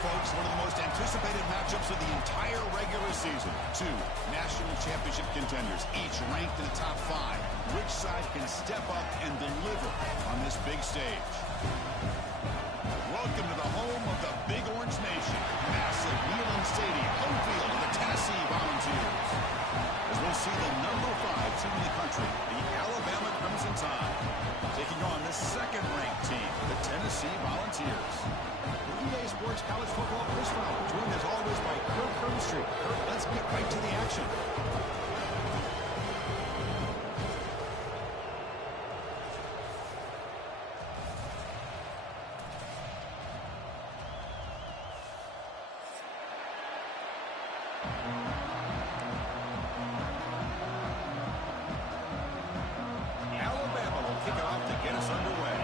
folks, one of the most anticipated matchups of the entire regular season. Two national championship contenders, each ranked in the top 5. Which side can step up and deliver on this big stage? Welcome to the home of the Big Orange Nation. Massive Neyland Stadium, home field of the Tennessee Volunteers. As we'll see the number 5 team in the country, the Alabama Crimson Tide, taking on the second-ranked team, the Tennessee Volunteers. EA Sports College Football Quiz File, joined as always by Kirk Herbstreit. Kirk, let's get right to the action. Alabama will kick it off to get us underway.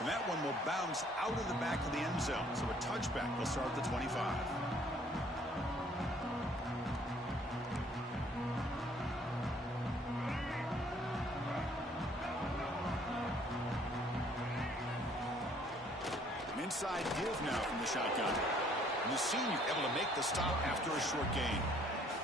And that one will bounce out of the back of the end zone. So a touchback will start at the 25. An inside give now from the shotgun. And the senior able to make the stop after a short gain.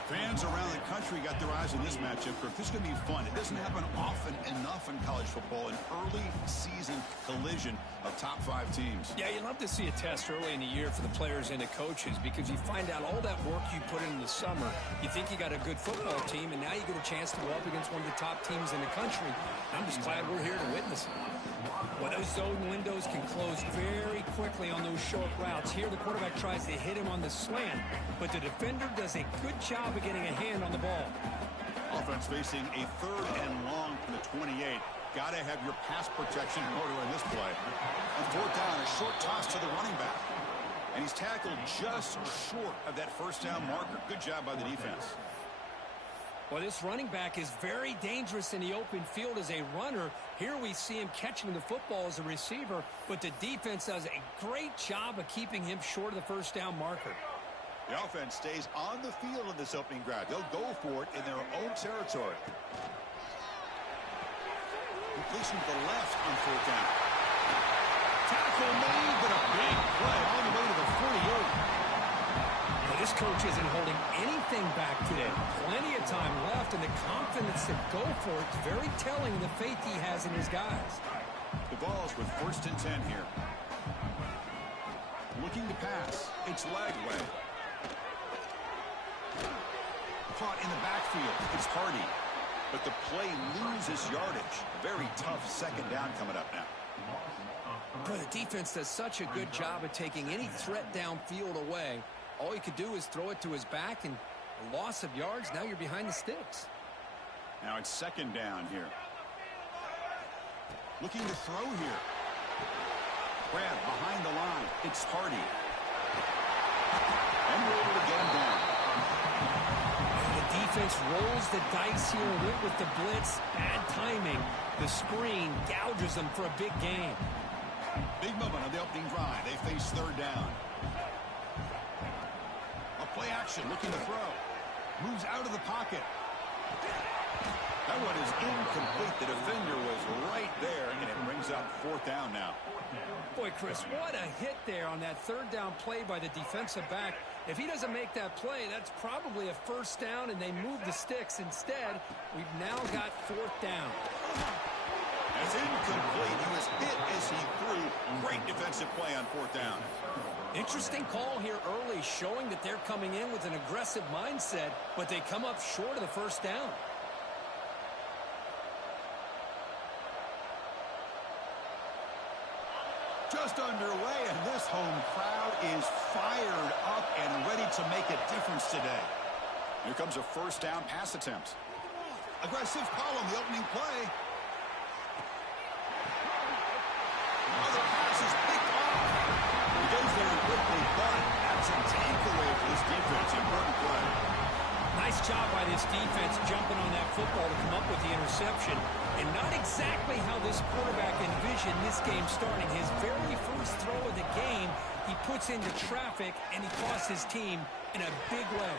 Fans around the country got their eyes on this matchup. This is going to be fun. It doesn't happen often enough in college football, an early season collision of top 5 teams. Yeah, you love to see a test early in the year for the players and the coaches because you find out all that work you put in the summer. You think you got a good football team, and now you get a chance to go up against one of the top teams in the country. I'm just glad we're here to witness it. Well, those zone windows can close very quickly on those short routes. Here, the quarterback tries to hit him on the slant, but the defender does a good job of getting a hand on the ball. Offense facing a 3rd and long from the 28. Got to have your pass protection in order in this play. On 4th down, a short toss to the running back. And he's tackled just short of that first down marker. Good job by the defense. Well, this running back is very dangerous in the open field as a runner. Here we see him catching the football as a receiver, but the defense does a great job of keeping him short of the first down marker. The offense stays on the field in this opening drive. They'll go for it in their own territory. Completion to the left on 4th down. Tackle made, but a big play all the way to the 48. This coach isn't holding anything back today. Plenty of time left, and the confidence to go for it is very telling of the faith he has in his guys. The ball's with 1st and 10 here. Looking to pass. It's Lagway. Caught in the backfield. It's Hardy. But the play loses yardage. Very tough 2nd down coming up now. Boy, the defense does such a good job of taking any threat downfield away. All you could do is throw it to his back, and a loss of yards, now you're behind the sticks. Now it's 2nd down here. Looking to throw here. Brad behind the line. It's Hardy. And we're able to get him down. And the defense rolls the dice here and went with the blitz. Bad timing. The screen gouges them for a big gain. Big moment on the opening drive. They face 3rd down. Play action, looking to throw. Moves out of the pocket. That one is incomplete. The defender was right there, and it brings up 4th down now. Boy, Chris, what a hit there on that 3rd down play by the defensive back. If he doesn't make that play, that's probably a 1st down, and they move the sticks. Instead, we've now got 4th down. It's incomplete. He was hit as he threw. Great defensive play on 4th down. Interesting call here early, showing that they're coming in with an aggressive mindset, but they come up short of the 1st down. Just underway, and this home crowd is fired up and ready to make a difference today. Here comes a 1st down pass attempt. Aggressive call on the opening play. Other pass is picked off. He goes there quickly, but that's a takeaway for this defense. Important play. Nice job by this defense jumping on that football to come up with the interception. And not exactly how this quarterback envisioned this game starting. His very first throw of the game, he puts into traffic, and he costs his team in a big way.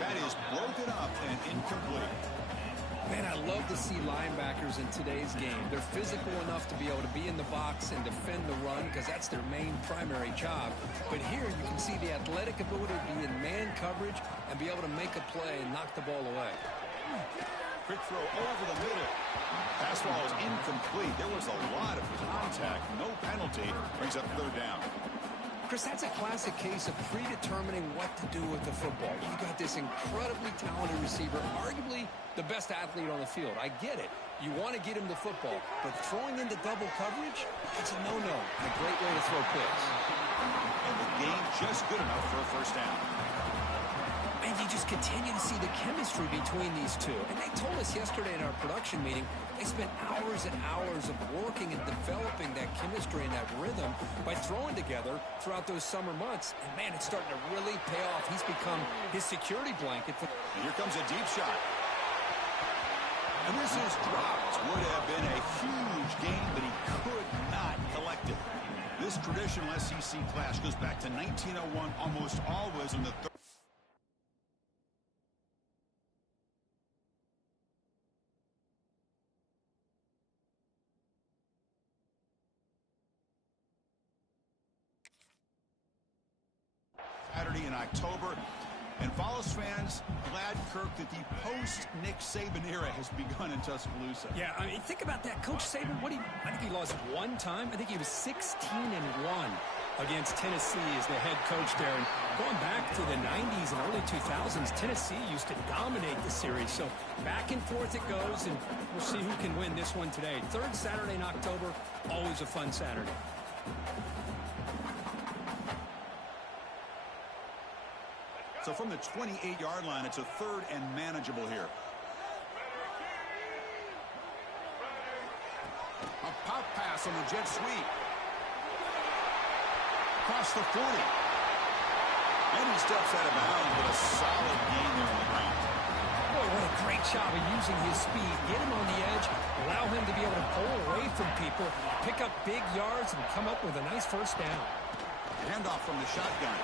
That is broken up and incomplete. Man, I love to see linebackers in today's game. They're physical enough to be able to be in the box and defend the run because that's their main primary job. But here you can see the athletic ability to be in man coverage and be able to make a play and knock the ball away. Quick throw over the middle. Pass ball is incomplete. There was a lot of contact. No penalty. Brings up third down. Chris, that's a classic case of predetermining what to do with the football. You got this incredibly talented receiver, arguably the best athlete on the field. I get it. You want to get him the football, but throwing into double coverage, that's a no-no. A great way to throw picks. And the game just good enough for a first down. And you just continue to see the chemistry between these two. And they told us yesterday in our production meeting, they spent hours and hours of working and developing that chemistry and that rhythm by throwing together throughout those summer months. And, man, it's starting to really pay off. He's become his security blanket. And here comes a deep shot. And this is dropped. Would have been a huge gain, but he could not collect it. This traditional SEC clash goes back to 1901, almost always in the third. Saturday in October. And Vols fans, glad, Kirk, that the post-Nick Saban era has begun in Tuscaloosa. Yeah, I mean, think about that. Coach Saban, I think he lost one time. I think he was 16-1 against Tennessee as the head coach there. And going back to the 90s and early 2000s, Tennessee used to dominate the series. So back and forth it goes, and we'll see who can win this one today. Third Saturday in October, always a fun Saturday. So from the 28-yard line, it's a third and manageable here. A pop pass on the jet sweep. Across the 40. And he steps out of bounds with a solid gain there on the ground. Boy, what a great job of using his speed. Get him on the edge, allow him to be able to pull away from people, pick up big yards, and come up with a nice first down. Handoff from the shotgun.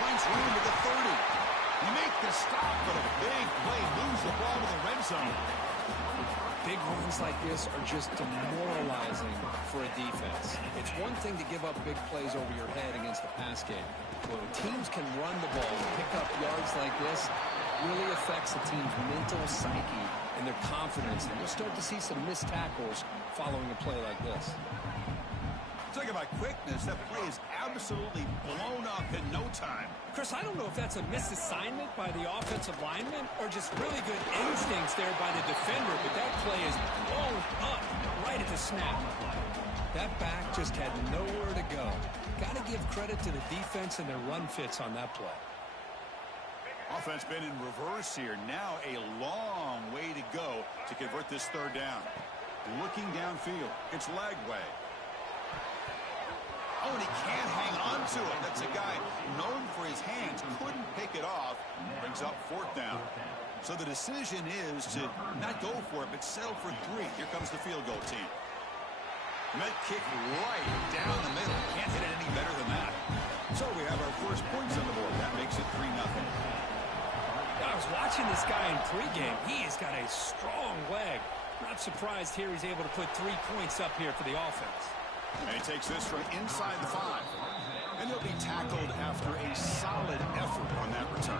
Finds room to the 30. You make the stop, but a big play moves the ball to the red zone. Big runs like this are just demoralizing for a defense. It's one thing to give up big plays over your head against the pass game. When teams can run the ball and pick up yards like this, it really affects the team's mental psyche and their confidence. And you'll start to see some missed tackles following a play like this. Talk about quickness. That play is absolutely blown up in no time. Chris, I don't know if that's a misassignment by the offensive lineman or just really good instincts there by the defender, but that play is blown up right at the snap. That back just had nowhere to go. Got to give credit to the defense and their run fits on that play. Offense been in reverse here. Now a long way to go to convert this third down. Looking downfield. It's Lagway. Oh, and he can't hang on to it. That's a guy known for his hands. Couldn't pick it off. Brings up fourth down. So the decision is to not go for it, but settle for 3. Here comes the field goal team. Met kick right down the middle. Can't hit it any better than that. So we have our first points on the board. That makes it 3-0. I was watching this guy in pregame. He has got a strong leg. Not surprised here he's able to put 3 points up here for the offense. And he takes this from inside the 5. And he'll be tackled after a solid effort on that return.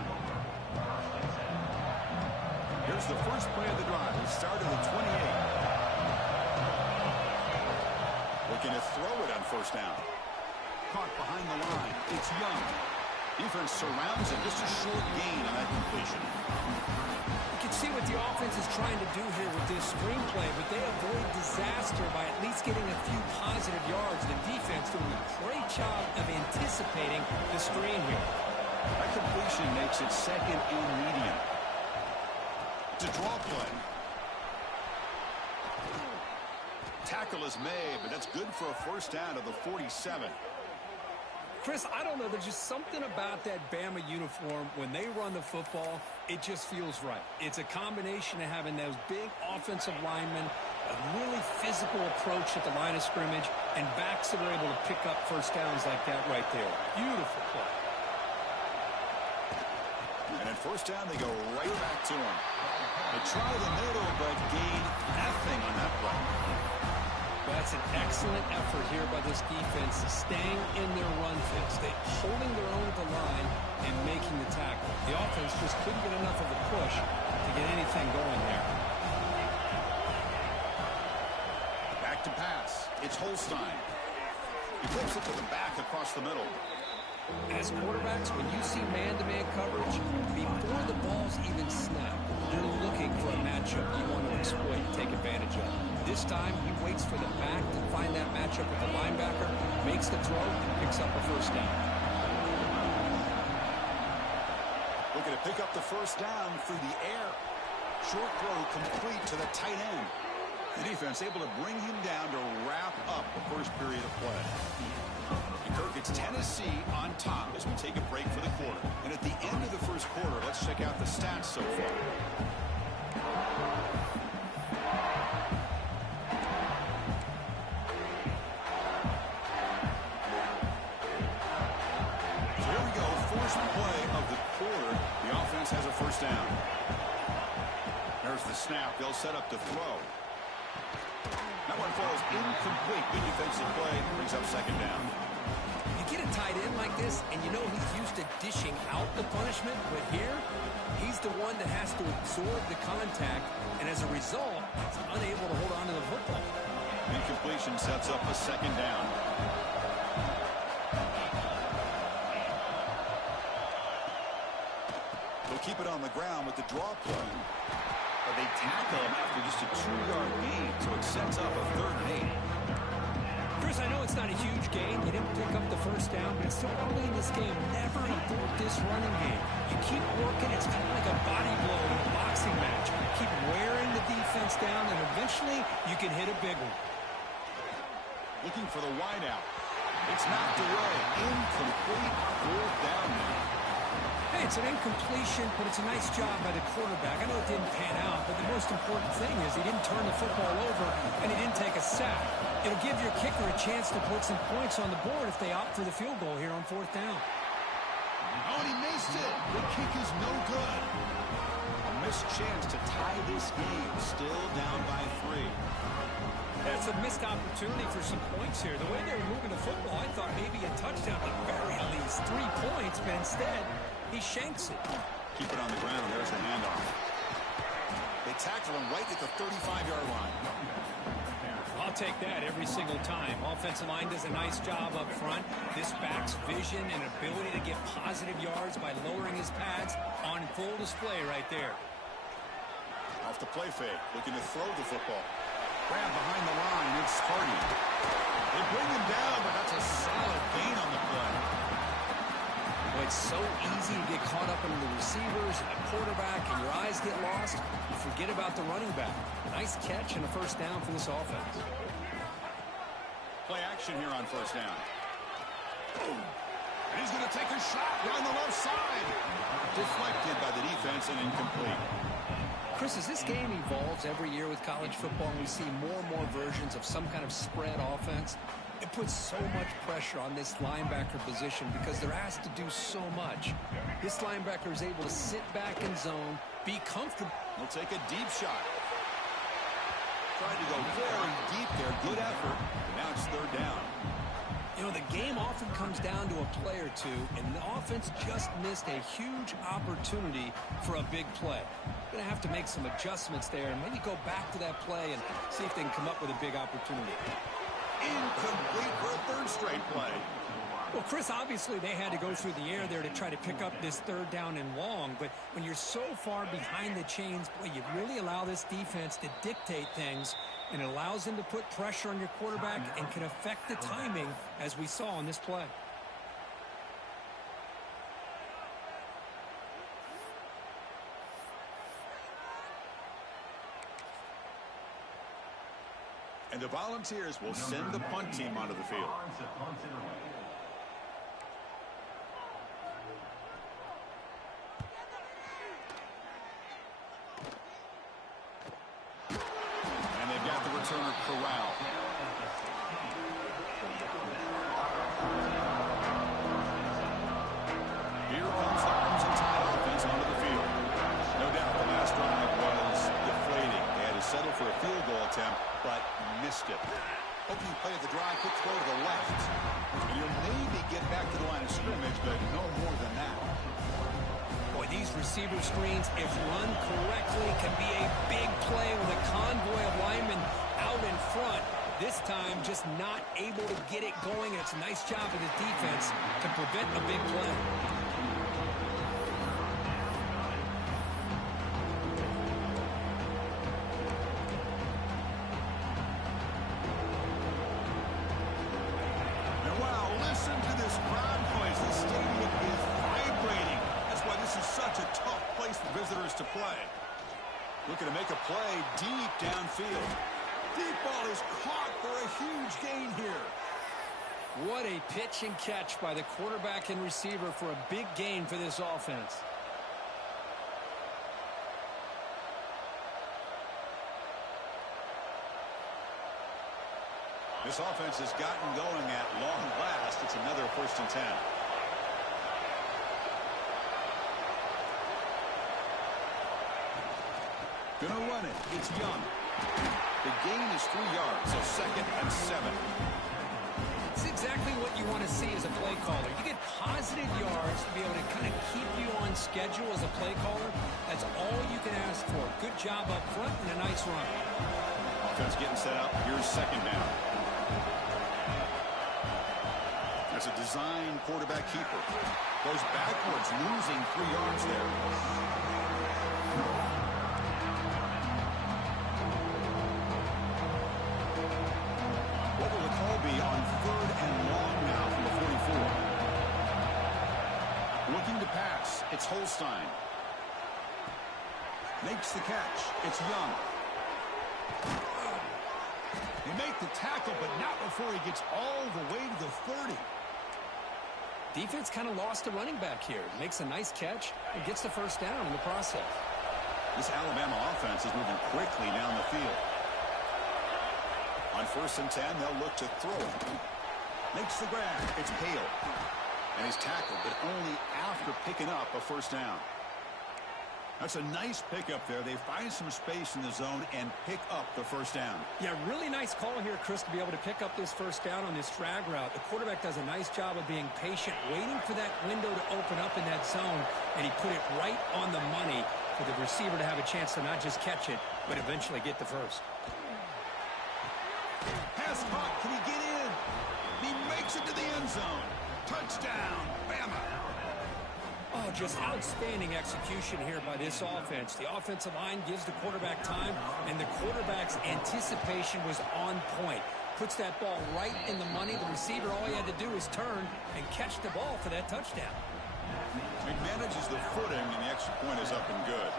Here's the first play of the drive. He started at 28. Looking to throw it on first down. Caught behind the line. It's Young. Defense surrounds him. Just a short gain on that completion. You can see what the offense is trying to do here with this screenplay, but they avoid disaster by at least getting a few positive yards. The defense doing a great job of anticipating the screen here. That completion makes it second and medium. It's a draw play. Tackle is made, but that's good for a first down to the 47. Chris, I don't know. There's just something about that Bama uniform. When they run the football, it just feels right. It's a combination of having those big offensive linemen, a really physical approach at the line of scrimmage, and backs that are able to pick up first downs like that right there. Beautiful play. And at first down, they go right back to him. They try the middle, but gain nothing on that play. Well, that's an excellent effort here by this defense, staying in their run fix. They holding their own at the line and making the tackle. The offense just couldn't get enough of a push to get anything going there. Back to pass. It's Holstein. He flips it to the back across the middle. As quarterbacks, when you see man-to-man coverage, before the ball's even snapped, you're looking for a matchup you want to exploit, take advantage of. This time, he waits for the back to find that matchup with the linebacker, makes the throw, and picks up a first down. Looking to pick up the first down through the air. Short throw complete to the tight end. The defense able to bring him down to wrap up the first period of play. And Kirk, it's Tennessee on top as we take a break for the quarter. And at the end of the first quarter, let's check out the stats so far. So here we go, first play of the quarter. The offense has a first down. There's the snap. They'll set up to throw. That one falls incomplete. Good defensive play. Brings up second down. You get a tight end like this, and you know he's used to dishing out the punishment, but here, he's the one that has to absorb the contact, and as a result, he's unable to hold on to the football. Incompletion sets up a second down. They'll keep it on the ground with the draw play. But they tackle him after just a 2-yard gain, so it sets up a 3rd and 8. Chris, I know it's not a huge gain. You didn't pick up the first down, but it's so early in this game. Never abort this running game. You keep working. It's kind of like a body blow in a boxing match. Keep wearing the defense down, and eventually you can hit a big one. Looking for the wideout. It's knocked away. Incomplete. 4th down now. Hey, it's an incompletion, but it's a nice job by the quarterback. I know it didn't pan out, but the most important thing is he didn't turn the football over and he didn't take a sack. It'll give your kicker a chance to put some points on the board if they opt for the field goal here on 4th down. Oh, and he missed it. The kick is no good. A missed chance to tie this game. Still down by 3. That's a missed opportunity for some points here. The way they were moving the football, I thought maybe a touchdown at the very least 3 points, but instead, he shanks it. Keep it on the ground. There's the handoff. They tackle him right at the 35-yard line. I'll take that every single time. Offensive line does a nice job up front. This back's vision and ability to get positive yards by lowering his pads on full display right there. Off the play fake. Looking to throw the football. Grab behind the line. It's Sparty. They bring him down, but that's a solid gain on the play. Well, it's so easy to get caught up in the receivers and the quarterback, and your eyes get lost. You forget about the running back. Nice catch and a first down for this offense. Play action here on first down. And he's going to take a shot down the left side. Deflected by the defense and incomplete. Chris, as this game evolves every year with college football, and we see more and more versions of some kind of spread offense, it puts so much pressure on this linebacker position because they're asked to do so much. This linebacker is able to sit back in zone, be comfortable. He'll take a deep shot. Trying to go very deep there. Good effort. Now it's 3rd down. You know, the game often comes down to a play or two, and the offense just missed a huge opportunity for a big play. Going to have to make some adjustments there and maybe go back to that play and see if they can come up with a big opportunity. Incomplete for a 3rd straight play. Well, Chris, obviously they had to go through the air there to try to pick up this 3rd down and long, but when you're so far behind the chains, boy, you really allow this defense to dictate things, and it allows them to put pressure on your quarterback and can affect the timing, as we saw on this play. And the Volunteers will send the punt team onto the field. And they've got the returner Corral. Here comes the Crimson Tide offense onto the settle for a field goal attempt, but missed it. Opening play of the drive, quick throw to the left. And you'll maybe get back to the line of scrimmage, but no more than that. Boy, these receiver screens, if run correctly, can be a big play with a convoy of linemen out in front. This time, just not able to get it going. It's a nice job of the defense to prevent a big play. To play. Looking to make a play deep downfield. Deep ball is caught for a huge gain here. What a pitch and catch by the quarterback and receiver for a big gain for this offense. This offense has gotten going at long last. It's another 1st and 10. Gonna run it. It's Young. The gain is 3 yards, so 2nd and 7. It's exactly what you want to see as a play caller. You get positive yards to be able to kind of keep you on schedule as a play caller. That's all you can ask for. Good job up front and a nice run. Offense getting set up. Here's 2nd down. That's a design quarterback keeper. Goes backwards, losing 3 yards there. On 3rd and long now from the 44. Looking to pass. It's Holstein. Makes the catch. It's Young. They make the tackle, but not before he gets all the way to the 30. Defense kind of lost a running back here. Makes a nice catch and gets the 1st down in the process. This Alabama offense is moving quickly down the field. On 1st and 10, they'll look to throw it. Makes the grab. It's Hale. And he's tackled, but only after picking up a 1st down. That's a nice pickup there. They find some space in the zone and pick up the 1st down. Yeah, really nice call here, Chris, to be able to pick up this 1st down on this drag route. The quarterback does a nice job of being patient, waiting for that window to open up in that zone, and he put it right on the money for the receiver to have a chance to not just catch it, but eventually get the 1st. Pass caught. Can he get in? He makes it to the end zone. Touchdown, Bama. Oh, just outstanding execution here by this offense. The offensive line gives the quarterback time, and the quarterback's anticipation was on point. Puts that ball right in the money. The receiver, all he had to do was turn and catch the ball for that touchdown. He manages the footing, and the extra point is up and good.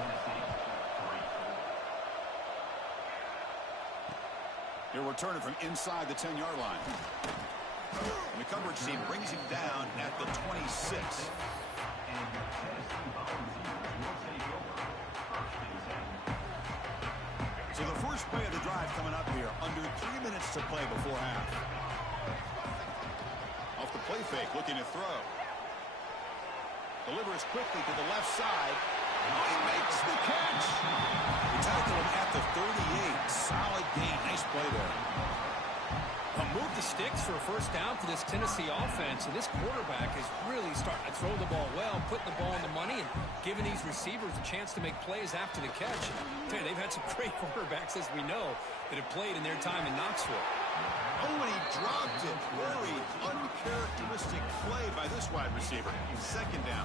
He'll return it from inside the 10-yard line. And the coverage team brings him down at the 26. So the first play of the drive coming up here. Under 3 minutes to play before half. Off the play fake, looking to throw. Delivers quickly to the left side. Oh, he makes the catch. They tackle him at the 38. Solid gain. Nice play there. Move the sticks for a 1st down for this Tennessee offense, and this quarterback is really starting to throw the ball well, putting the ball in the money, and giving these receivers a chance to make plays after the catch. And they've had some great quarterbacks, as we know, that have played in their time in Knoxville. Oh, and he dropped it. Very uncharacteristic play by this wide receiver. 2nd down.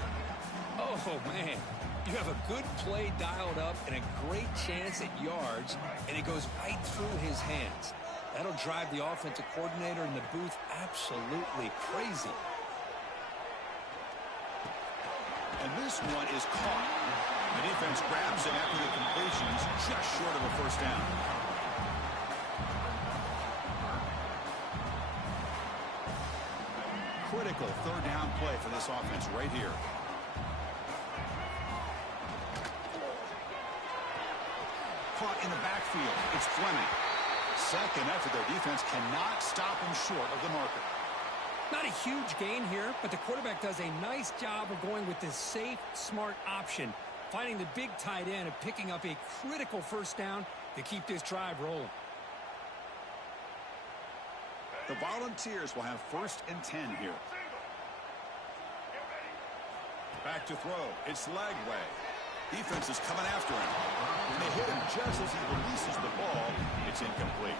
Oh, man. You have a good play dialed up and a great chance at yards, and it goes right through his hands. That'll drive the offensive coordinator in the booth absolutely crazy. And this one is caught. The defense grabs it after the completion. He's just short of a 1st down. Critical 3rd down play for this offense right here. Caught in the backfield. It's Fleming. 2nd effort. Their defense cannot stop him short of the marker. Not a huge gain here, but the quarterback does a nice job of going with this safe, smart option. finding the big tight end and picking up a critical first down to keep this drive rolling. The Volunteers will have 1st and 10 here. Back to throw. It's Lagway. Defense is coming after him. And they hit him just as he releases the ball. It's incomplete.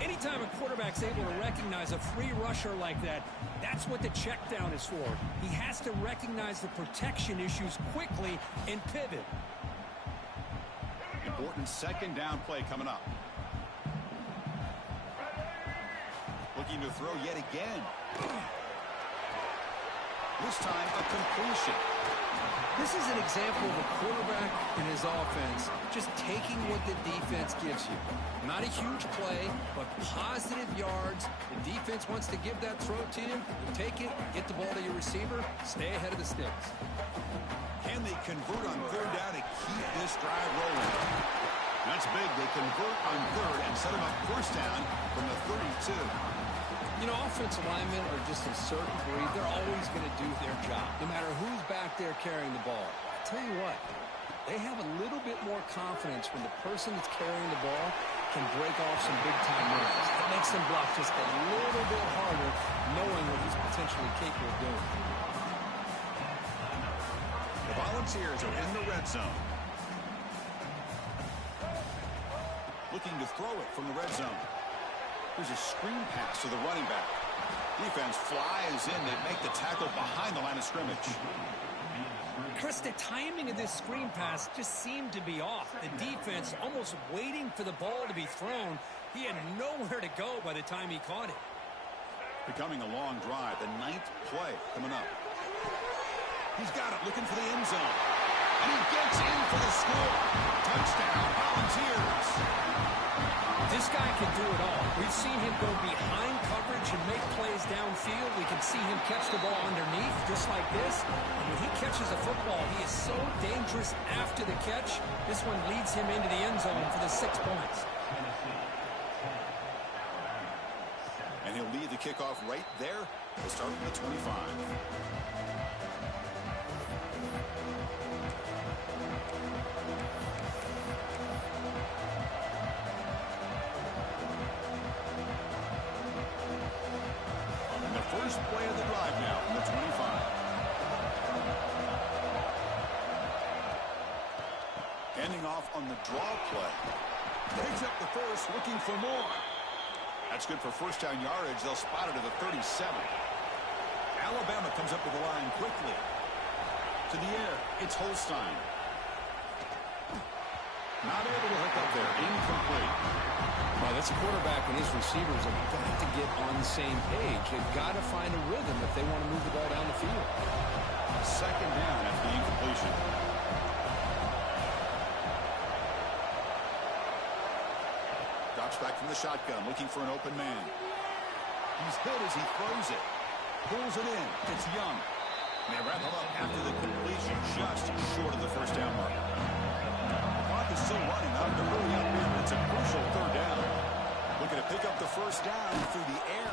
Anytime a quarterback's able to recognize a free rusher like that, that's what the check down is for. He has to recognize the protection issues quickly and pivot. Important 2nd down play coming up. Looking to throw yet again. This time a completion. This is an example of a quarterback and his offense just taking what the defense gives you. Not a huge play, but positive yards. The defense wants to give that throw to you. You take it, get the ball to your receiver, stay ahead of the sticks. Can they convert on 3rd down to keep this drive rolling? That's big. They convert on 3rd and set them up 1st down from the 32. You know, offensive linemen are just a certain breed. They're always going to do their job, no matter who's back there carrying the ball. I'll tell you what, they have a little bit more confidence when the person that's carrying the ball can break off some big-time runs. It makes them block just a little bit harder, knowing what he's potentially capable of doing. The Volunteers are in the red zone. Looking to throw it from the red zone. There's a screen pass to the running back. Defense flies in. They make the tackle behind the line of scrimmage. Chris, the timing of this screen pass just seemed to be off. The defense almost waiting for the ball to be thrown. He had nowhere to go by the time he caught it. Becoming a long drive. The 9th play coming up. He's got it, looking for the end zone. And he gets in for the score. Touchdown, Volunteers. This guy can do it all. We've seen him go behind coverage and make plays downfield. We can see him catch the ball underneath just like this. And when he catches a football, he is so dangerous after the catch. This one leads him into the end zone for the 6 points. And he'll lead the kickoff right there. We'll start from the 25. First play of the drive now from the 25. Ending off on the draw play. Picks up the first, looking for more. That's good for 1st down yardage. They'll spot it at the 37. Alabama comes up to the line quickly. To the air, it's Holstein. Not able to hook up there. Incomplete. Well, that's a quarterback and his receivers have got to get on the same page. They've got to find a rhythm if they want to move the ball down the field. 2nd down after the incompletion. Drops back from the shotgun, looking for an open man. He's hit as he throws it. Pulls it in. It's Young. And they wrap him up after the completion, just short of the 1st down mark. Clock is still running. Not to hurry up here, but it's a crucial 3rd down. Looking to pick up the 1st down through the air.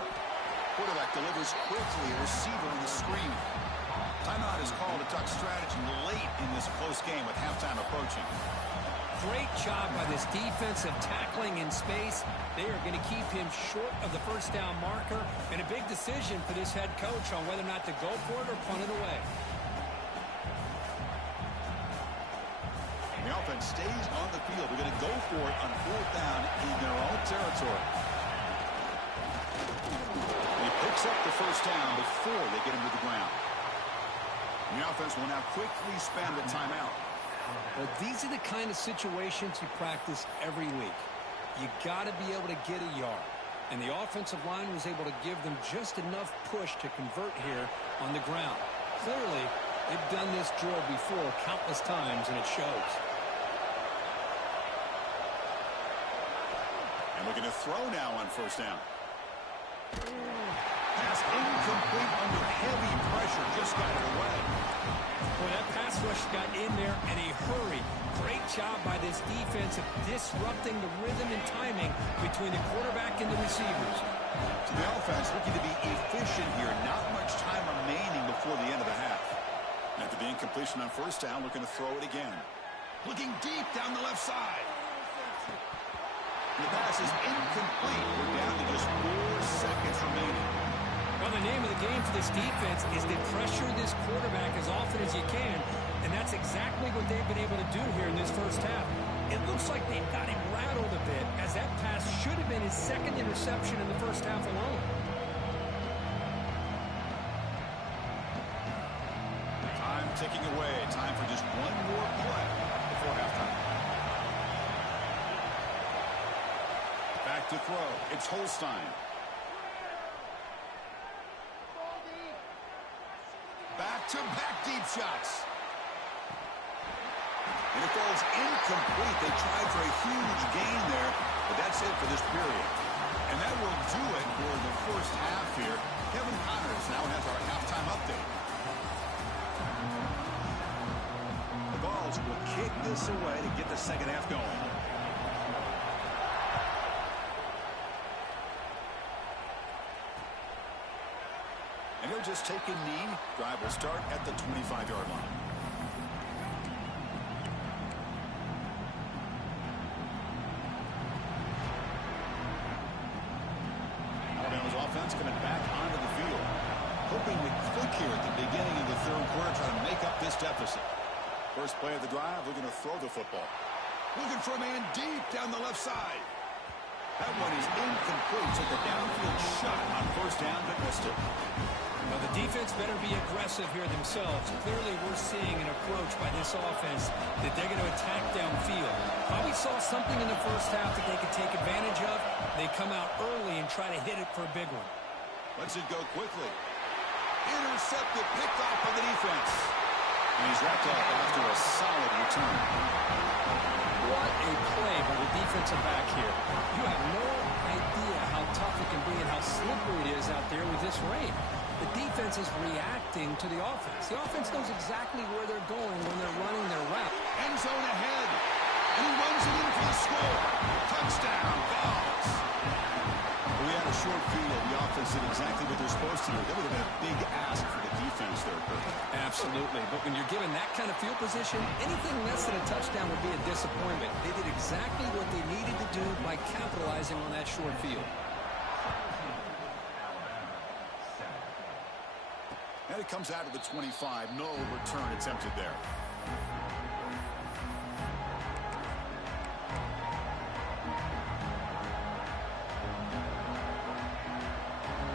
Quarterback delivers quickly. A receiver in the screen. Timeout is called to talk strategy late in this close game with halftime approaching. Great job by this defensive tackling in space. They are going to keep him short of the 1st down marker. And a big decision for this head coach on whether or not to go for it or punt it away. The offense stays on the field. They're going to go for it on 4th down in their own territory. He picks up the 1st down before they get him to the ground. And the offense will now quickly spend the timeout. But these are the kind of situations you practice every week. You got to be able to get a yard. And the offensive line was able to give them just enough push to convert here on the ground. Clearly, they've done this drill before countless times, and it shows. And looking to throw now on 1st down. Pass incomplete under heavy pressure. Just got it away. Boy, that pass rush got in there in a hurry. Great job by this defense of disrupting the rhythm and timing between the quarterback and the receivers. So the offense looking to be efficient here. Not much time remaining before the end of the half. After the incompletion on first down, looking to throw it again. Looking deep down the left side. The pass is incomplete. We're down to just 4 seconds remaining. Well, the name of the game for this defense is to pressure this quarterback as often as you can, and that's exactly what they've been able to do here in this first half. It looks like they've got him rattled a bit, as that pass should have been his second interception in the first half alone. Time ticking away. Time for just one more play before halftime. Back to throw. It's Holstein. Back-to-back deep shots. And it falls incomplete. They tried for a huge gain there, but that's it for this period. And that will do it for the first half here. Kevin Connors now has our halftime update. The Vols will kick this away to get the second half going. And he'll just take a knee. Drive will start at the 25-yard line. Alabama's offense coming back onto the field. Hoping to click here at the beginning of the third quarter, trying to make up this deficit. First play of the drive, looking to throw the football. Looking for a man deep down the left side. That one is incomplete. Took a downfield shot on first down, but missed it. Well, the defense better be aggressive here themselves. Clearly, we're seeing an approach by this offense that they're going to attack downfield. Probably saw something in the first half that they could take advantage of. They come out early and try to hit it for a big one. Lets it go quickly. Intercepted, picked off by the defense. And he's wrapped up after a solid return. What a play by the defensive back here. You have no idea how tough it can be and how slippery it is out there with this rain. The defense is reacting to the offense. The offense knows exactly where they're going when they're running their route. End zone ahead. And he runs it in for the score. Touchdown, Vols. We had a short field. The offense did exactly what they're supposed to do. That would have been a big ask for the defense there, Kurt. Absolutely. But when you're given that kind of field position, anything less than a touchdown would be a disappointment. They did exactly what they needed to do by capitalizing on that short field. And it comes out of the 25. No return attempted there.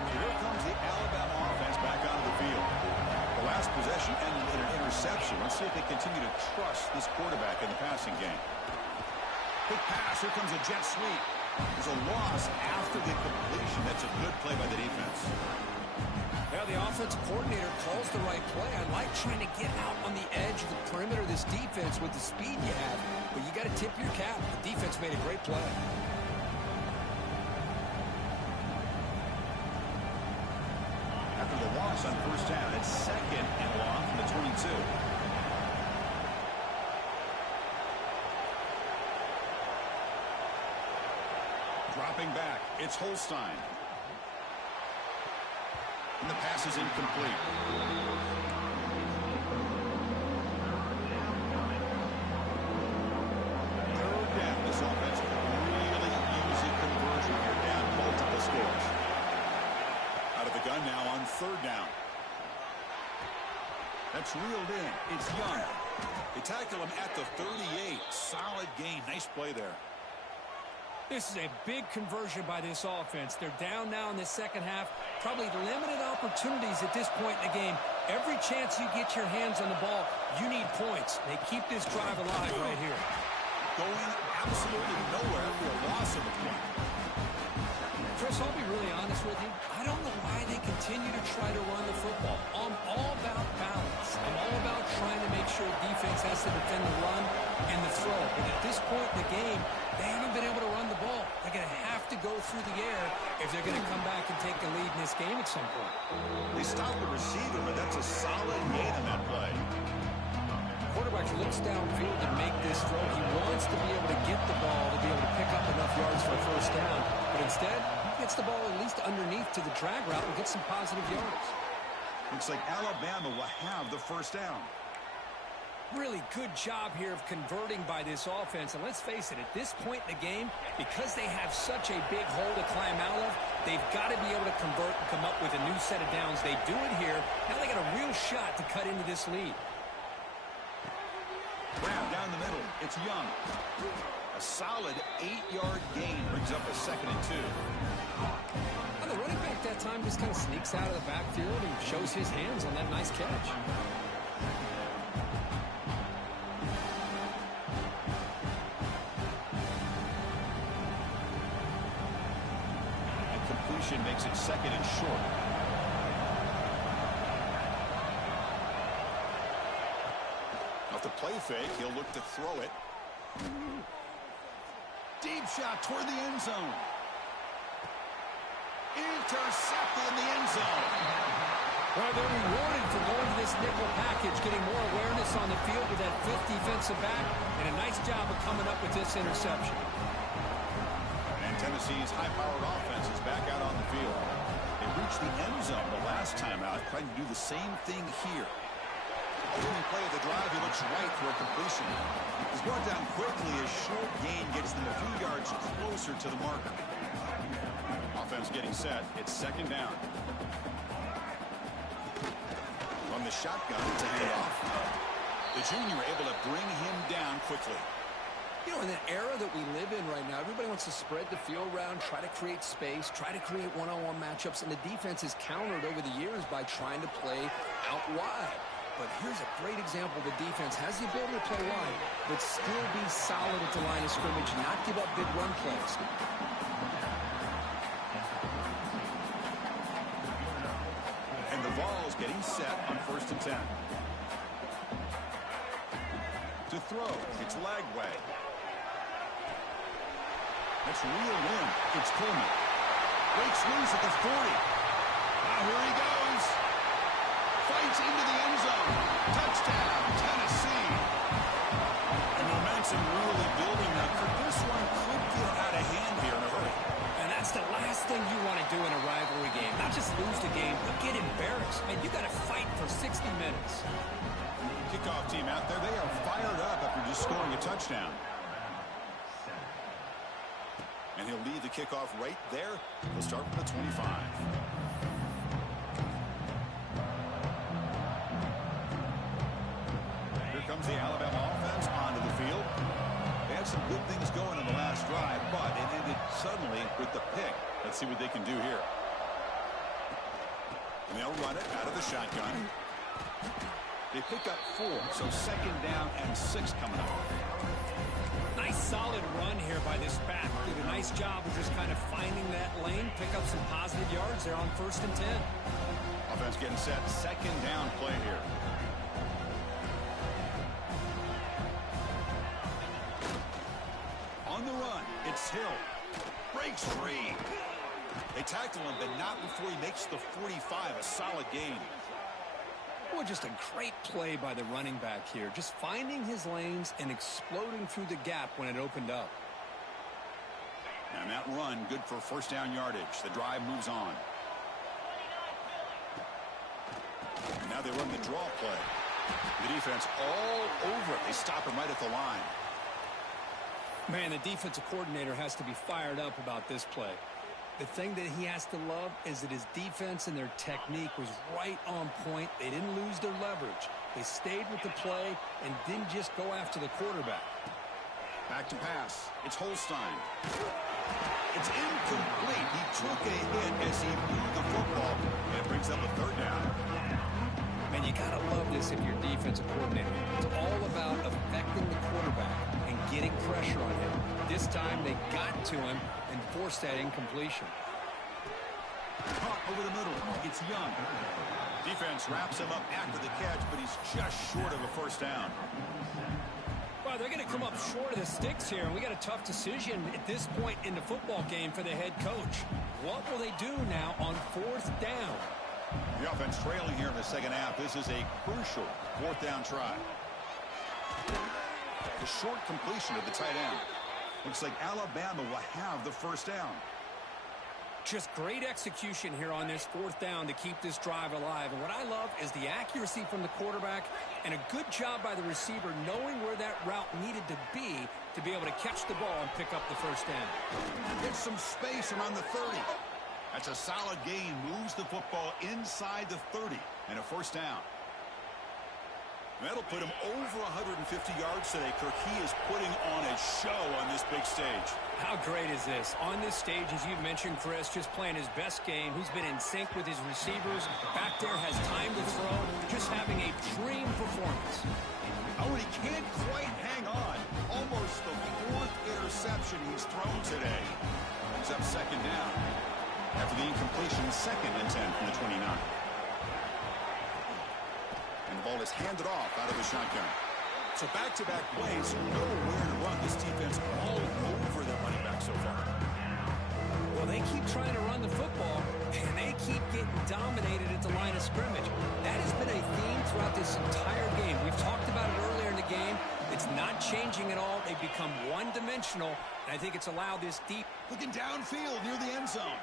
Here comes the Alabama offense back onto the field. The last possession ended in an interception. Let's see if they continue to trust this quarterback in the passing game. Quick pass. Here comes a jet sweep. There's a loss after the completion. That's a good play by the defense. Well, the offensive coordinator calls the right play. I like trying to get out on the edge of the perimeter of this defense with the speed you have, but you got to tip your cap. The defense made a great play. After the loss on first down, it's second and long from the 22. Dropping back, it's Holstein. And the pass is incomplete. Third down. This offense can really use a conversion here, down multiple scores. Out of the gun now on third down. That's reeled in. It's Young. They tackle him at the 38. Solid gain. Nice play there. This is a big conversion by this offense. They're down now in the second half. Probably limited opportunities at this point in the game. Every chance you get your hands on the ball, you need points. They keep this drive alive right here. Going absolutely nowhere for a loss of the point. Chris, I'll be really honest with you. I don't know why they continue to try to run the football. I'm all about balance. I'm all about trying to make sure defense has to defend the run and the throw. But at this point in the game, they haven't been able to run the ball. They're going to have to go through the air if they're going to come back and take the lead in this game at some point. They stopped the receiver, but that's a solid gain on that play. Quarterback looks downfield to make this throw. He wants to be able to get the ball to be able to pick up enough yards for a first down. But instead, he gets the ball at least underneath to the drag route and gets some positive yards. Looks like Alabama will have the first down. Really good job here of converting by this offense. And let's face it, at this point in the game, because they have such a big hole to climb out of, they've got to be able to convert and come up with a new set of downs. They do it here. Now they got a real shot to cut into this lead. Grab down the middle. It's Young. A solid 8-yard gain brings up a 2nd and 2. And the running back that time just kind of sneaks out of the backfield and shows his hands on that nice catch. Makes it 2nd and short. Off the play fake, he'll look to throw it. Deep shot toward the end zone. Intercepted in the end zone. Well, they're rewarded for going to this nickel package, getting more awareness on the field with that 5th defensive back, and a nice job of coming up with this interception. Tennessee's high-powered offense is back out on the field. They reached the end zone the last time out, trying to do the same thing here. Opening play of the drive, he looks right for a completion. He's brought down quickly. A short gain gets them a few yards closer to the marker. Offense getting set. It's 2nd down. From the shotgun to handoff. The junior able to bring him down quickly. You know, in the era that we live in right now, everybody wants to spread the field around, try to create space, try to create one-on-one matchups, and the defense is countered over the years by trying to play out wide. But here's a great example. The defense has the ability to play wide, but still be solid at the line of scrimmage, not give up big run plays. And the ball's getting set on 1st and 10. To throw, it's Lagway. That's reeled in. It's Coleman. Breaks loose at the 40. Now here he goes. Fights into the end zone. Touchdown, Tennessee. And momentum really building now. This one could get out of hand here in a hurry. And that's the last thing you want to do in a rivalry game. Not just lose the game, but get embarrassed. Man, you got to fight for 60 minutes. Kickoff team out there. They are fired up after just scoring a touchdown. And he'll lead the kickoff right there. He'll start from the 25. Here comes the Alabama offense onto the field. They had some good things going in the last drive, but it ended suddenly with the pick. Let's see what they can do here. And they'll run it out of the shotgun. They pick up 4, so 2nd down and 6 coming up. Nice solid run here by this back. Did a nice job of just kind of finding that lane, pick up some positive yards there on 1st and 10. Offense getting set. 2nd down play here. On the run, it's Hill. Breaks free. They tackle him, but not before he makes the 45. A solid gain. Well, just a great play by the running back here. Just finding his lanes and exploding through the gap when it opened up. And that run, good for 1st down yardage. The drive moves on. And now they run the draw play. The defense all over it. They stop him right at the line. Man, the defensive coordinator has to be fired up about this play. The thing that he has to love is that his defense and their technique was right on point. They didn't lose their leverage. They stayed with the play and didn't just go after the quarterback. Back to pass. It's Holstein. It's incomplete. He took a hit as he moved the football, and it brings up a 3rd down. Man, you got to love this if you're defensive coordinator. It's all about affecting the quarterback and getting pressure on him. This time they got to him and forced that incompletion. Caught over the middle. It's Young. Defense wraps him up after the catch, but he's just short of a 1st down. Well, they're going to come up short of the sticks here, and we got a tough decision at this point in the football game for the head coach. What will they do now on 4th down? The offense trailing here in the 2nd half. This is a crucial 4th down try. The short completion of the tight end. Looks like Alabama will have the 1st down. Just great execution here on this fourth down to keep this drive alive. And what I love is the accuracy from the quarterback and a good job by the receiver knowing where that route needed to be able to catch the ball and pick up the first down. Gets some space around the 30. That's a solid gain. Moves the football inside the 30 and a first down. That'll put him over 150 yards today, Kirk. He is putting on a show on this big stage. How great is this? On this stage, as you've mentioned, Chris, just playing his best game. He's been in sync with his receivers. Back there has time to throw. Just having a dream performance. Oh, and he can't quite hang on. Almost the fourth interception he's thrown today. He's up second down. After the incompletion, 2nd and 10 from the 29. And the ball is handed off out of the shotgun. So back-to-back plays, nowhere to run. This defense all over their running back so far. Well, they keep trying to run the football, and they keep getting dominated at the line of scrimmage. That has been a theme throughout this entire game. We've talked about it earlier in the game. It's not changing at all. They've become one-dimensional, and I think it's allowed this deep. Looking downfield near the end zone.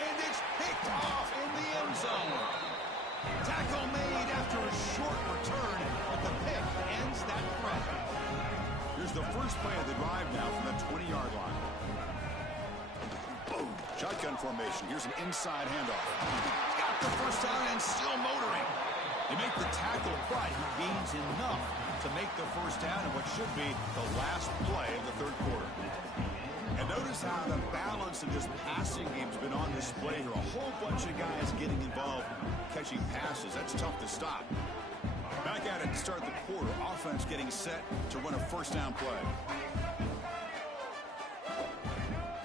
And it's picked off in the end zone. Tackle made after a short return, but the pick ends that threat. Here's the first play of the drive now from the 20-yard line. Boom. Shotgun formation. Here's an inside handoff. Got the first down and still motoring. They make the tackle, but he gains enough to make the first down in what should be the last play of the third quarter. And notice how the balance of this passing game has been on display here. A whole bunch of guys getting involved catching passes. That's tough to stop. Back at it to start the quarter. Offense getting set to run a first down play.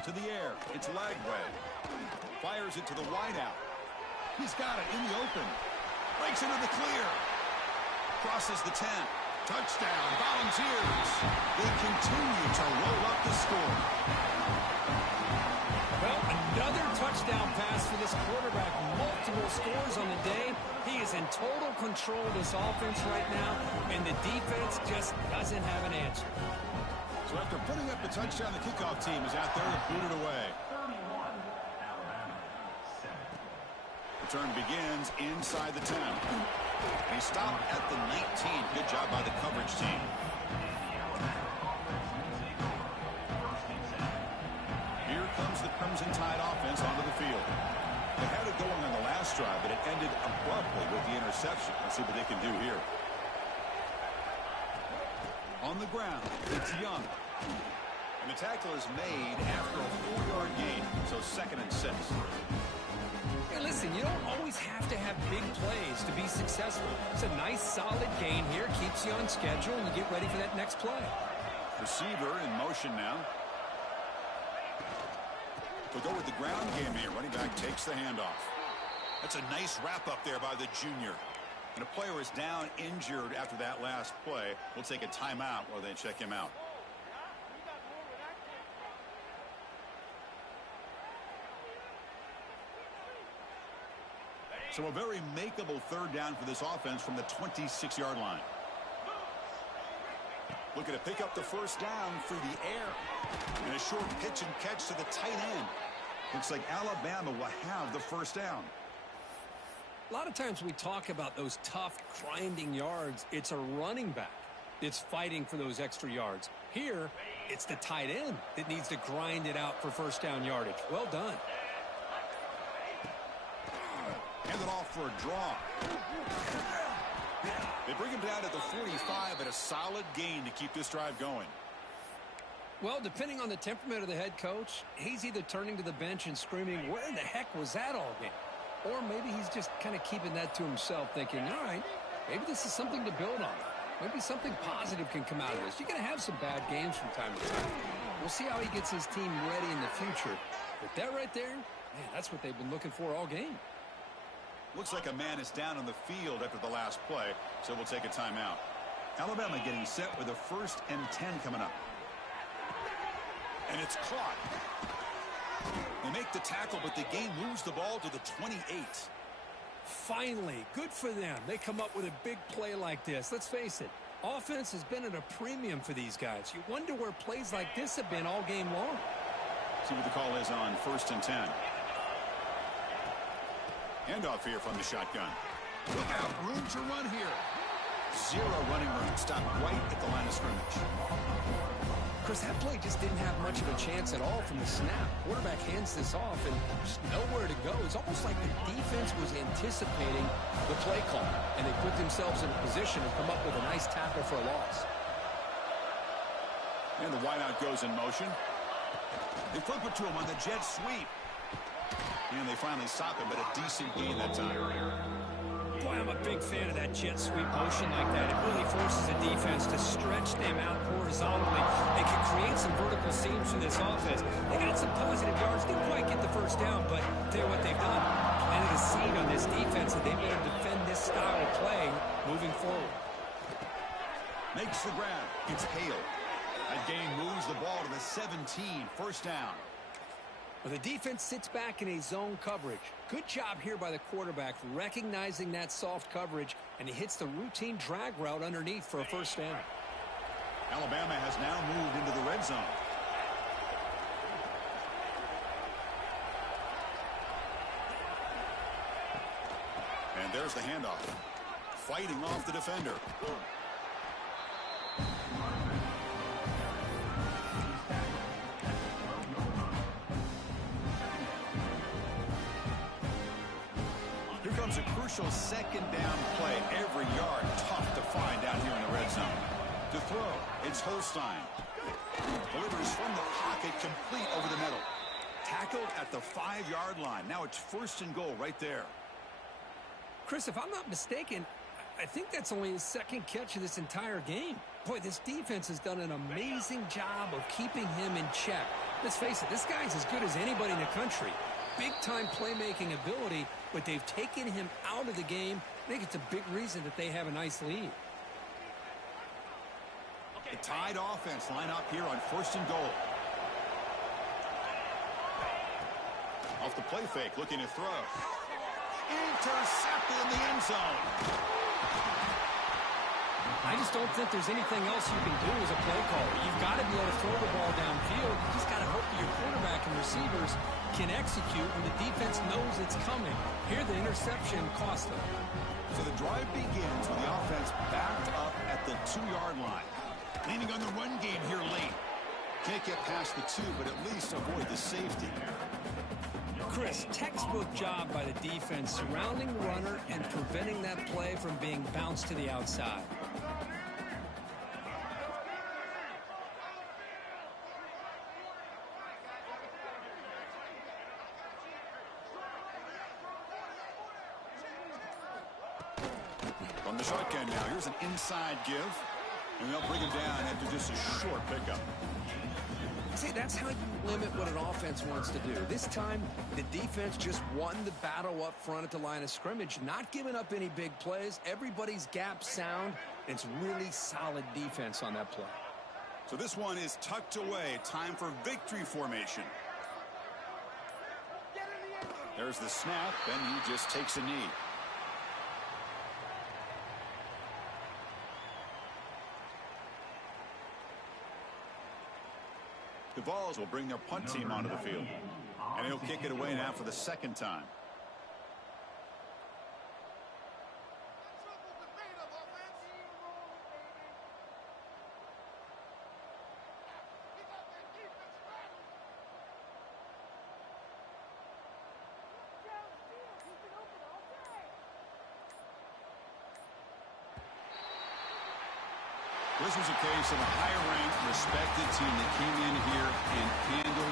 To the air. It's Lagway. Fires it to the wideout. He's got it in the open. Breaks into the clear. Crosses the 10. Touchdown, Volunteers. They continue to roll up the score. Well, another touchdown pass for this quarterback. Multiple scores on the day. He is in total control of this offense right now, and the defense just doesn't have an answer. So after putting up the touchdown, the kickoff team is out there to boot it away. Return begins inside the 10. He stopped at the 19. Good job by the coverage team. Here comes the Crimson Tide offense onto the field. They had it going on the last drive, but it ended abruptly with the interception. Let's see what they can do here. On the ground, it's Young. And the tackle is made after a 4-yard gain, so 2nd and 6. Hey, listen, you don't always have to have big plays to be successful. It's a nice, solid gain here. Keeps you on schedule, and you get ready for that next play. Receiver in motion now. We'll go with the ground game here. Running back takes the handoff. That's a nice wrap-up there by the junior. And a player is down injured after that last play. We'll take a timeout while they check him out. So a very makeable third down for this offense from the 26-yard line. Looking to pick up the first down through the air. And a short pitch and catch to the tight end. Looks like Alabama will have the first down. A lot of times we talk about those tough, grinding yards. It's a running back that's fighting for those extra yards. Here, it's the tight end that needs to grind it out for first down yardage. Well done. Hand it off for a draw. They bring him down at the 45 at a solid gain to keep this drive going. Well, depending on the temperament of the head coach, he's either turning to the bench and screaming, where the heck was that all game? Or maybe he's just kind of keeping that to himself, thinking, all right, maybe this is something to build on. Maybe something positive can come out of this. You're going to have some bad games from time to time. We'll see how he gets his team ready in the future. But that right there, man, that's what they've been looking for all game. Looks like a man is down on the field after the last play, so we'll take a timeout. Alabama getting set with a 1st and 10 coming up. And it's caught. They make the tackle, but the game moves the ball to the 28. Finally, good for them. They come up with a big play like this. Let's face it, offense has been at a premium for these guys. You wonder where plays like this have been all game long. See what the call is on 1st and 10. Handoff here from the shotgun. Look out, room to run here. Zero running room. Stopped right at the line of scrimmage. Chris, that play just didn't have much of a chance at all from the snap. Quarterback hands this off and just nowhere to go. It's almost like the defense was anticipating the play call, and they put themselves in a position to come up with a nice tackle for a loss. And the wideout goes in motion. They flip it to him on the jet sweep. And they finally stop him, but a decent gain that time. Boy, I'm a big fan of that jet sweep motion like that. It really forces a defense to stretch them out horizontally. They can create some vertical seams for this offense. They got some positive yards. Didn't quite get the first down, but tell you what they've done. Planted a seed on this defense that they better defend this style of play moving forward. Makes the grab. It's Hale. That gain moves the ball to the 17. First down. Well, the defense sits back in a zone coverage. Good job here by the quarterback recognizing that soft coverage, and he hits the routine drag route underneath for a first down. Alabama has now moved into the red zone. And there's the handoff. Fighting off the defender. Here comes a crucial second down play. Every yard tough to find out here in the red zone. To throw, it's Holstein. Delivers from the pocket, complete over the middle. Tackled at the 5-yard line. Now it's 1st and goal right there. Chris, if I'm not mistaken, I think that's only his second catch of this entire game. Boy, this defense has done an amazing job of keeping him in check. Let's face it, this guy's as good as anybody in the country. Big-time playmaking ability, but they've taken him out of the game. I think it's a big reason that they have a nice lead. The tied offense line up here on 1st and goal. Off the play fake, looking to throw. Intercepted in the end zone. I just don't think there's anything else you can do as a play caller. You've got to be able to throw the ball downfield. You just got to hope that your quarterback and receivers can execute when the defense knows it's coming. Here, the interception cost them. So the drive begins with the offense backed up at the 2-yard line. Leaning on the run game here late. Can't get past the 2, but at least avoid the safety. Chris, textbook job by the defense surrounding the runner and preventing that play from being bounced to the outside. From the shotgun now, here's an inside give. And they'll bring him down after just a short pickup. See, that's how you limit what an offense wants to do. This time, the defense just won the battle up front at the line of scrimmage, not giving up any big plays. Everybody's gap sound. It's really solid defense on that play. So this one is tucked away. Time for victory formation. There's the snap, and he just takes a knee. The Vols will bring their punt team onto the field. And he'll kick it away now for the 2nd time. This was a case of a higher-ranked, respected team that came in here and handled